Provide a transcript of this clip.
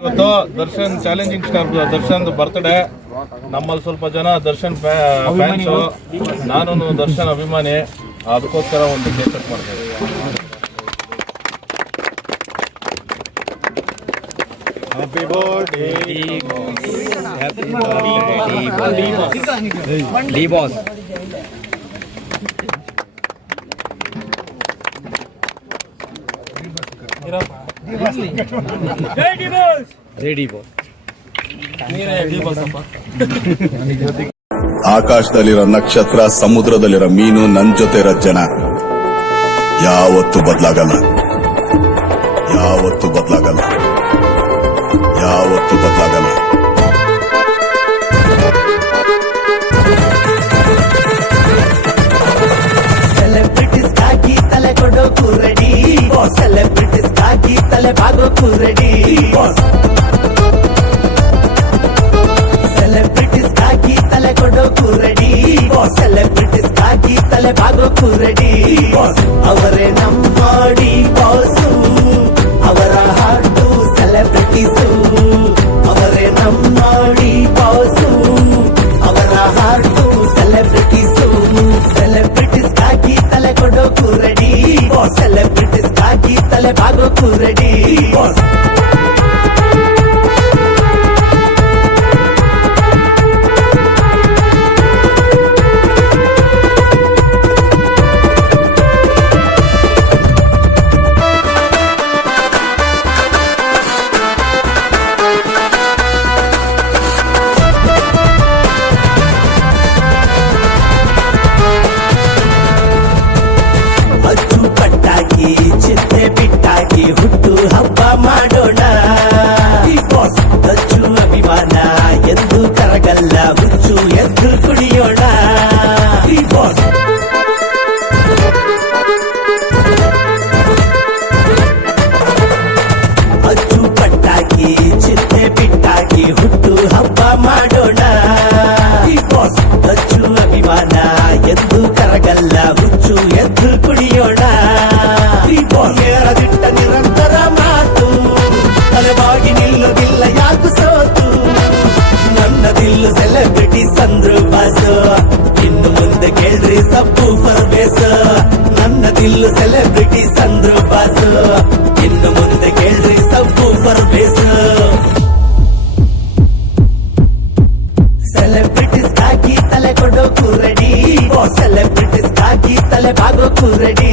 ಇವತ್ತು Darshan challenging star Darshan birthday ನಮ್ಮಲ್ಲಿ ಸ್ವಲ್ಪ ಜನ ದರ್ಶನ್ ಫ್ಯಾನ್ಸ್ ನಾನು ದರ್ಶನ್ ಅಭಿಮಾನಿ. ಅದಕ್ಕೋಸ್ಕರ ಒಂದು ಕೇಕ್ ಕಟ್ ಮಾಡ್ತೇವೆ happy birthday D boss boss ಆಕಾಶದಲ್ಲಿರೋ ನಕ್ಷತ್ರ, ಸಮುದ್ರದಲ್ಲಿರೋ ಮೀನು, ನನ್ ಜೊತೆ ಇರೋ ಜನ. ಯಾವತ್ತು ಬದಲಾಗಲ್ಲ. ಯಾವತ್ತು ಬದಲಾಗಲ್ಲ. ಯಾವತ್ತು ಬದಲಾಗಲ್ಲ. ಸೆಲೆಬ್ರಿಟೀಸ್ ಆಗಿ ತಲೆ ಕೊಡೋಕು ರೆಡಿ ಸೆಲೆಬ್ರಿಟೀಸ್ ಗಾಗಿ ತಲೆ ಬಾಗೋಕು ರೆಡಿ ಸೆಲೆಬ್ರಿಟೀಸ್ ಗಾಗಿ ತಲೆ ಕೊಡೋಕು ರೆಡಿ ಸೆಲೆಬ್ರಿಟೀಸ್ ಗಾಗಿ ತಲೆ ಬಾಗೋಕು ರೆಡಿ ಅವರೇ ನಮ್ಮಾಡಿ ಬಾಸು ಅವರ ಹಾಡು ಸೆಲೆಬ್ರಿಟೀಸು ಅವರೇ ನಮ್ಮಾಡಿ ಬಾಸು ಅವರ ಹಾಡು ಸೆಲೆಬ್ರಿಟೀಸು ಸೆಲೆಬ್ರಿಟೀಸ್ ಗಾಗಿ ತಲೆ ಕೊಡೋಕು ರೆಡಿ ಸೆಲೆಬ್ರಿಟೀಸ್ ಗಾಗಿ ತಲೆ ಬಾಗೋಕು ರೆಡಿ గల్లా గుచ్చు ತಪ್ಪು ಸರ್ವೇಸ ನನ್ನ ದಿಲ್ ಸೆಲೆಬ್ರಿಟಿ ಚಂದ್ರ ಬಾಸ ಇನ್ನು ಮುಂದೆ ಕೇಳ್ರಿ ತಪ್ಪು ಸರ್ವೇಸ ಸೆಲೆಬ್ರಿಟೀಸ್ ಗಾಗಿ ತಲೆ ಕೊಡೋಕು ರೆಡಿ ಸೆಲೆಬ್ರಿಟೀಸ್ ಗಾಗಿ ತಲೆ ಬಾಗೋಕು ರೆಡಿ